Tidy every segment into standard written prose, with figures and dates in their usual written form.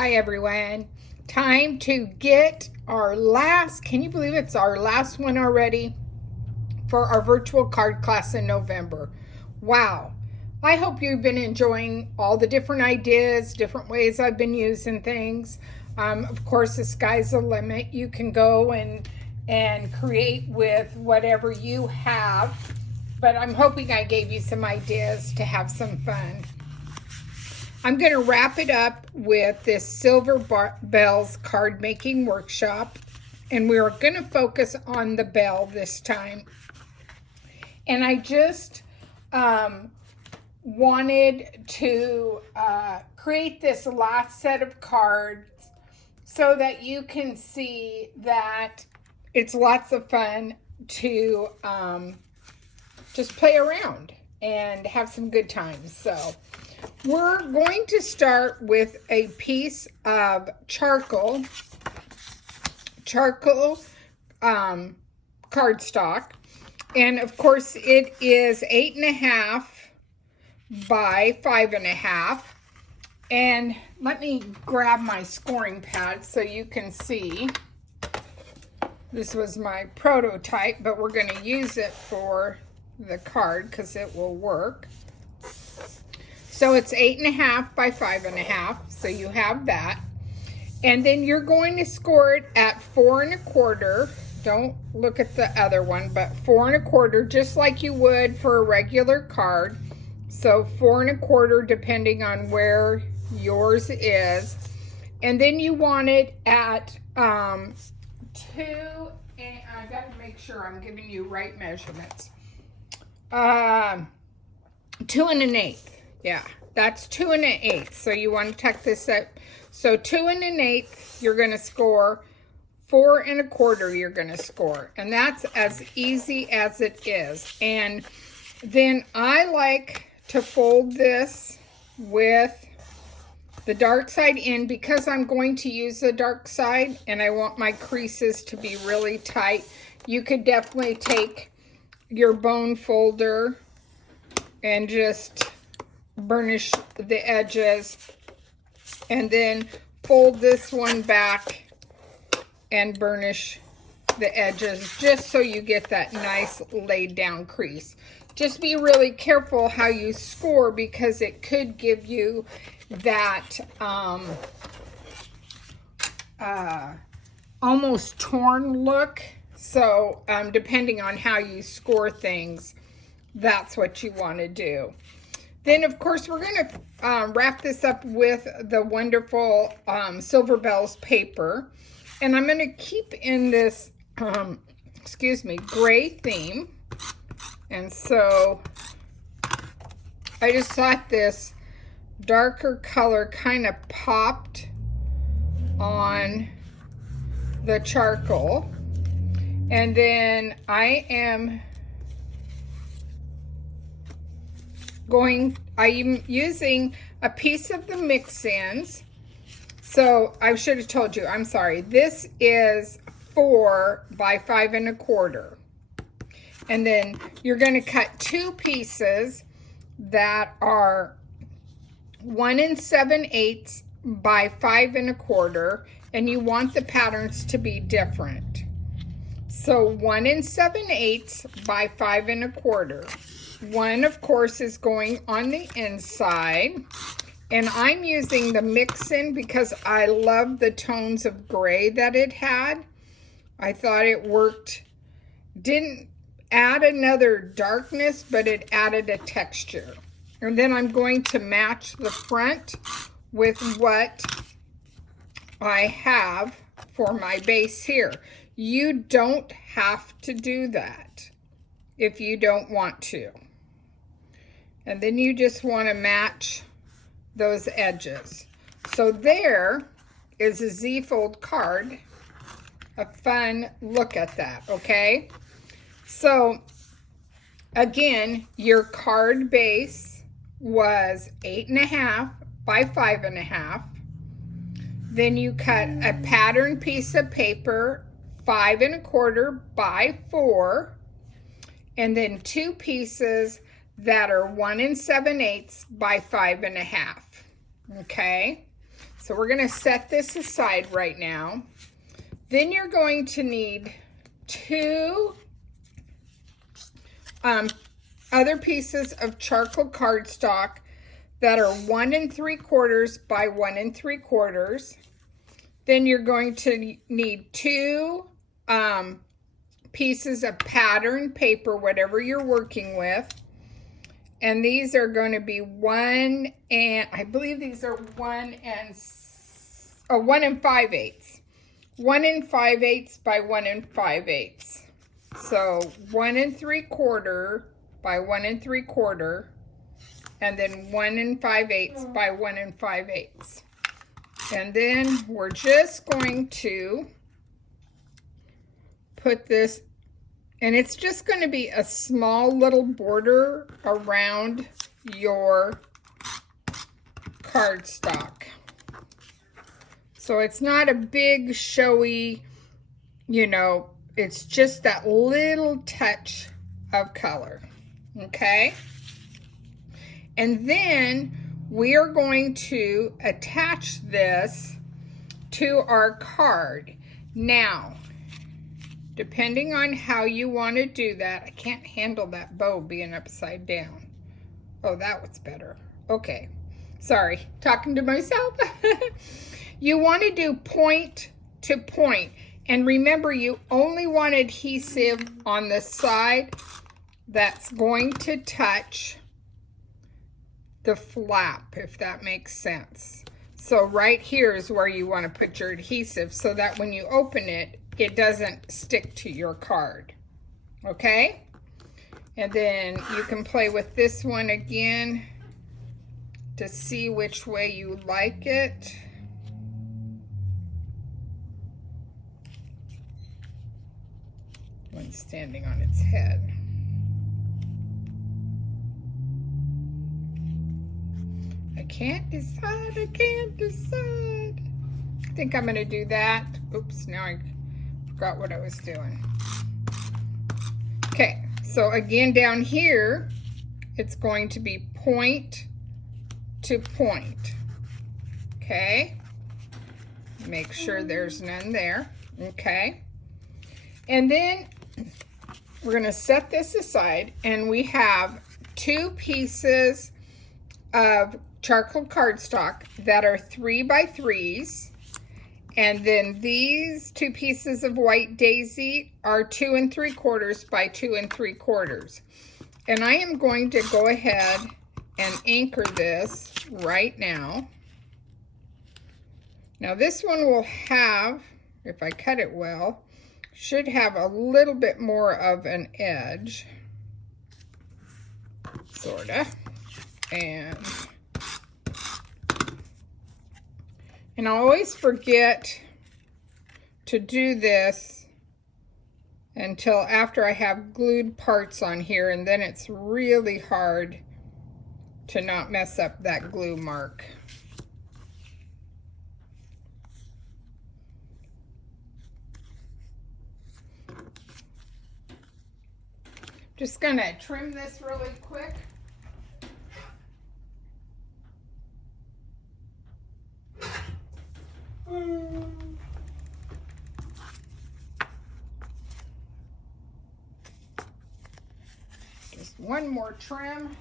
Hi everyone. Time to get our last, can you believe it's our last one already for our virtual card class in November. Wow. I hope you've been enjoying all the different ideas, different ways I've been using things. Of course, the sky's the limit. You can go and create with whatever you have, but I'm hoping I gave you some ideas to have some fun. I'm going to wrap it up with this Silver Bells card making workshop, and we're going to focus on the bell this time. And I just wanted to create this last set of cards so that you can see that it's lots of fun to just play around and have some good times. So we're going to start with a piece of charcoal cardstock. And of course it is 8.5 by 5.5. And let me grab my scoring pad so you can see. This was my prototype, but we're going to use it for the card because it will work. So it's 8.5 by 5.5, so you have that. And then you're going to score it at 4 1/4. Don't look at the other one, but 4 1/4, just like you would for a regular card. So 4 1/4, depending on where yours is. And then you want it at 2, and I gotta make sure I'm giving you right measurements. 2 1/8. Yeah, that's 2 1/8. So you want to tuck this up. So 2 1/8, you're going to score. 4 1/4, you're going to score. And that's as easy as it is. And then I like to fold this with the dark side in because I'm going to use the dark side and I want my creases to be really tight. You could definitely take your bone folder and just burnish the edges and then fold this one back and burnish the edges just so you get that nice laid down crease. Just be really careful how you score because it could give you that almost torn look. So depending on how you score things, that's what you want to do. Then, of course, we're going to wrap this up with the wonderful Silver Bells paper. And I'm going to keep in this, gray theme. And so I just thought this darker color kind of popped on the charcoal. And then I am I'm using a piece of the mix-ins. So I should have told you, I'm sorry. This is 4 by 5 1/4. And then you're going to cut 2 pieces that are 1 7/8 by 5 1/4. And you want the patterns to be different. So 1 7/8 by 5 1/4. One, of course, is going on the inside. And I'm using the mix-in because I love the tones of gray that it had. I thought it worked. Didn't add another darkness, but it added a texture. And then I'm going to match the front with what I have for my base here. You don't have to do that if you don't want to. And then you just want to match those edges. So there is a Z-fold card. A fun look at that, okay? So again, your card base was 8.5 by 5.5. Then you cut a pattern piece of paper 5 1/4 by 4, and then 2 pieces that are 1 7/8 by 5 1/2. Okay, So we're going to set this aside right now. Then you're going to need 2 other pieces of charcoal cardstock that are 1 3/4 by 1 3/4. Then you're going to need 2 pieces of pattern paper, whatever you're working with. And these are going to be 1 and, I believe these are 1 5/8. 1 5/8 by 1 5/8. So 1 3/4 by 1 3/4, and then 1 5/8 by 1 5/8. And then we're just going to put this, and it's just going to be a small little border around your cardstock. So it's not a big showy, you know, it's just that little touch of color, okay? And then we are going to attach this to our card. Now, depending on how you want to do that, I can't handle that bow being upside down. Oh, that was better. Okay, sorry, talking to myself. You want to do point to point. And remember, you only want adhesive on the side that's going to touch the flap, if that makes sense. So right here is where you want to put your adhesive so that when you open it, it doesn't stick to your card. Okay? And then you can play with this one again to see which way you like it. One standing on its head. I can't decide. I think I'm going to do that. Oops, now I forgot what I was doing. Okay, so again down here, it's going to be point to point. Okay, make sure there's none there. Okay, and then we're going to set this aside, and we have 2 pieces of charcoal cardstock that are 3 by 3s, and then these 2 pieces of white daisy are 2 3/4 by 2 3/4. And I am going to go ahead and anchor this right now. Now this one will have, if I cut it well, should have a little bit more of an edge, sorta. And I always forget to do this until after I have glued parts on here, and then it's really hard to not mess up that glue mark. Just gonna trim this really quick. Just one more trim.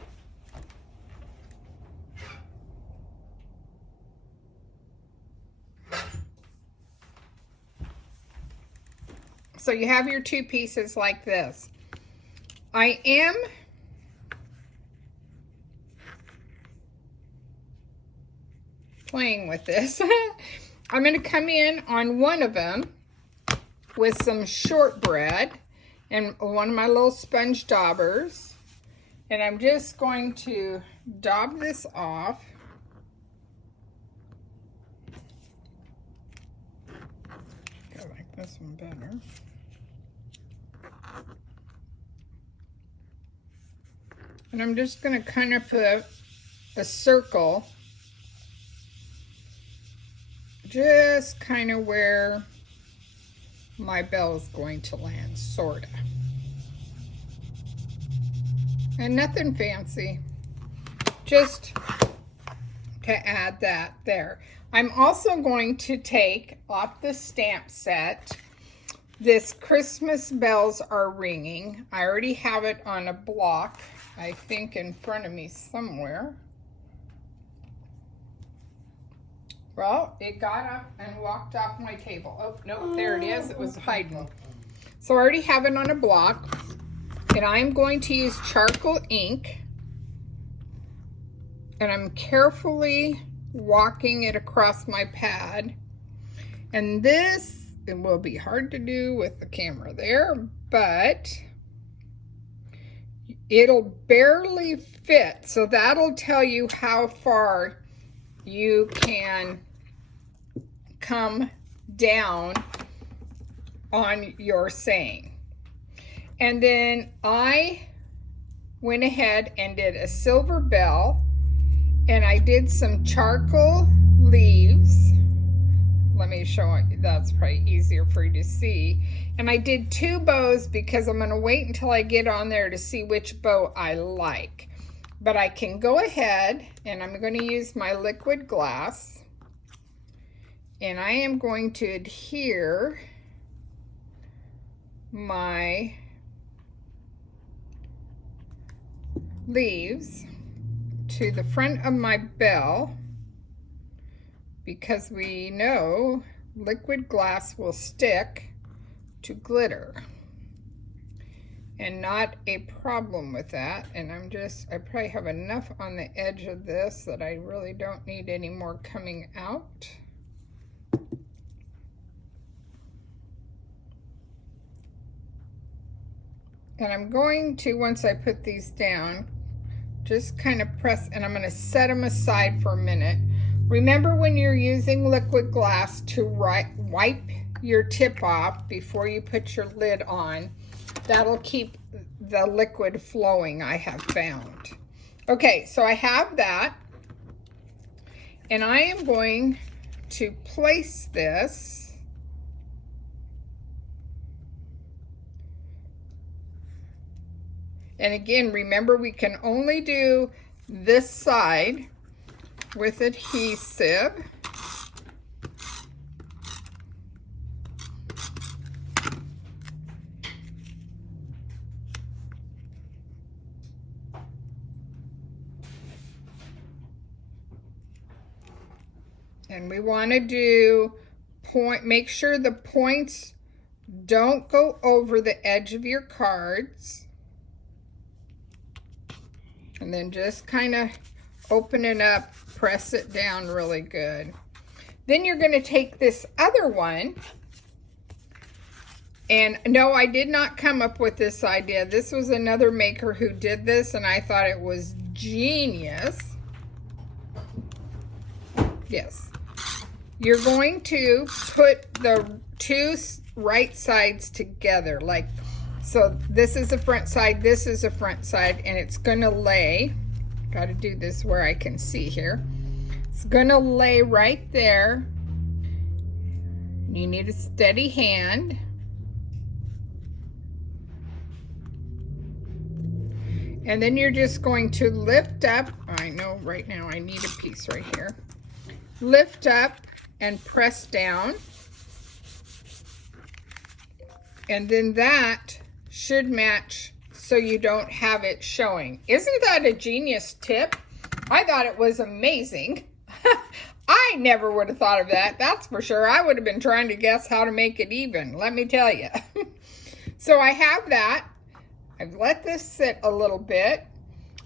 So you have your 2 pieces like this. I am playing with this. I'm going to come in on one of them with some shortbread and one of my little sponge daubers. And I'm just going to daub this off. I like this one better. And I'm just going to kind of put a circle just kind of where my bell is going to land, sort of. And nothing fancy, just to add that there. I'm also going to take off the stamp set this Christmas Bells Are Ringing. I already have it on a block, I think in front of me somewhere. Well, it got up and walked off my table. Oh, no, there it is. It was hiding. So I already have it on a block. And I'm going to use charcoal ink. And I'm carefully walking it across my pad. And this, it will be hard to do with the camera there, but it'll barely fit. So that'll tell you how far you can come down on your saying. And then I went ahead and did a silver bell, and I did some charcoal leaves. Let me show you, that's probably easier for you to see. And I did 2 bows because I'm going to wait until I get on there to see which bow I like. But I can go ahead and I'm going to use my liquid glass. And I am going to adhere my leaves to the front of my bell, because we know liquid glass will stick to glitter, and not a problem with that. And I probably have enough on the edge of this that I really don't need any more coming out. And I'm going to, once I put these down, just kind of press, and I'm going to set them aside for a minute. Remember, when you're using liquid glass, to wipe your tip off before you put your lid on. That'll keep the liquid flowing, I have found. Okay, so I have that. And I am going to place this. And again, remember, we can only do this side with adhesive. And we want to do make sure the points don't go over the edge of your cards. And then just kind of open it up, press it down really good. Then you're going to take this other one. And no, I did not come up with this idea. This was another maker who did this, and I thought it was genius. Yes. You're going to put the 2 right sides together, like so. This is the front side, this is the front side, and it's going to lay. Got to do this where I can see here. It's going to lay right there. You need a steady hand. And then you're just going to lift up. I know right now I need a piece right here. Lift up and press down. And then that should match so you don't have it showing. Isn't that a genius tip? I thought it was amazing. I never would have thought of that, that's for sure. I would have been trying to guess how to make it even, let me tell you. So I have that. I've let this sit a little bit.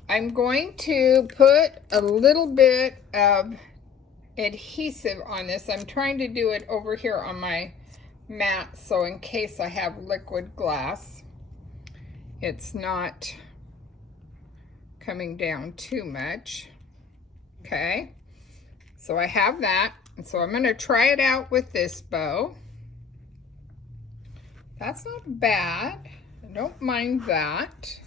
I'm going to put a little bit of adhesive on this. I'm trying to do it over here on my mat, so in case I have liquid glass, it's not coming down too much. Okay, so I have that, and so I'm going to try it out with this bow. That's not bad. I don't mind that.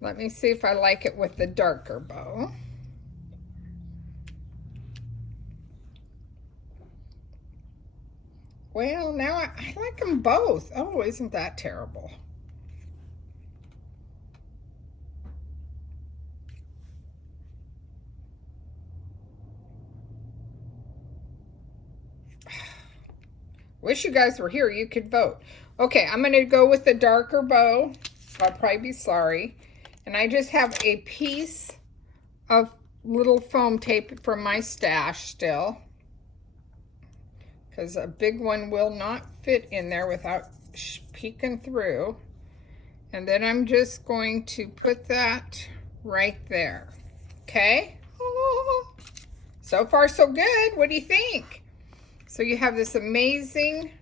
Let me see if I like it with the darker bow. Well, now I like them both. Oh, isn't that terrible? Wish you guys were here. You could vote. Okay, I'm going to go with the darker bow. I'll probably be sorry. And I just have a piece of little foam tape from my stash still, because a big one will not fit in there without peeking through. And then I'm just going to put that right there. Okay? Oh, so far so good. What do you think? So you have this amazing,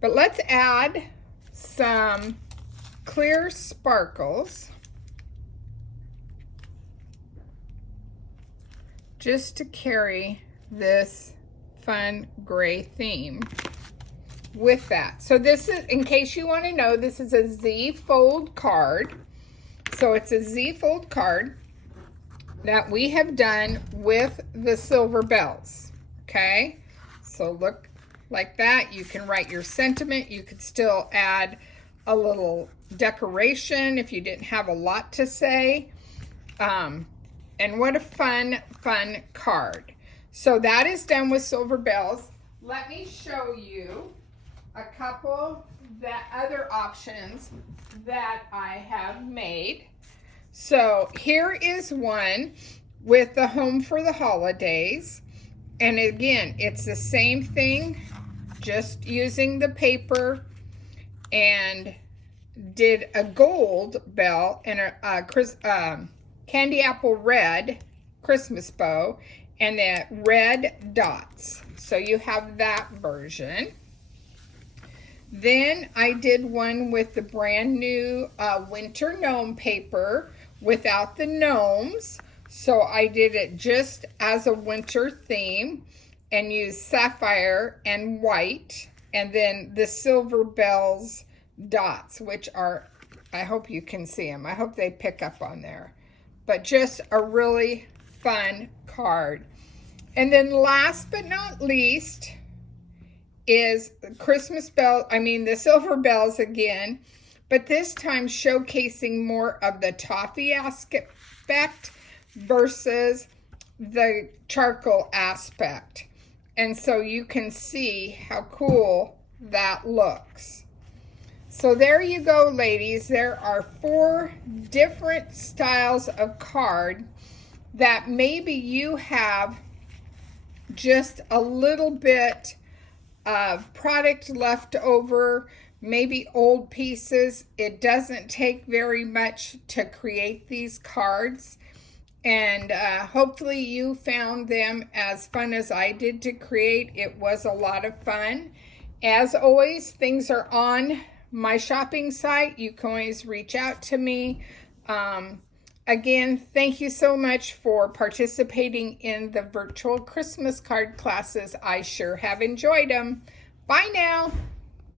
but let's add some clear sparkles just to carry this fun gray theme with that. So this is, in case you want to know, this is a Z fold card. So it's a Z fold card that we have done with the silver bells. Okay, so look like that. You can write your sentiment. You could still add a little decoration if you didn't have a lot to say. And what a fun card. So that is done with silver bells. Let me show you a couple other options that I have made. So here is one with the Home for the Holidays. And again, it's the same thing, just using the paper, and did a gold bell and a candy apple red Christmas bow and the red dots. So you have that version. Then I did one with the brand new winter gnome paper without the gnomes. So I did it just as a winter theme and used sapphire and white, and then the silver bells dots, which are, I hope you can see them. I hope they pick up on there. But just a really fun card. And then last but not least is the silver bells again, but this time showcasing more of the toffee aspect versus the charcoal aspect. And so you can see how cool that looks. So there you go, ladies. There are 4 different styles of card that maybe you have just a little bit of product left over, maybe old pieces. It doesn't take very much to create these cards. And hopefully you found them as fun as I did to create. It was a lot of fun. As always, things are on my shopping site. You can always reach out to me. Again, thank you so much for participating in the virtual Christmas card classes. I sure have enjoyed them. Bye now.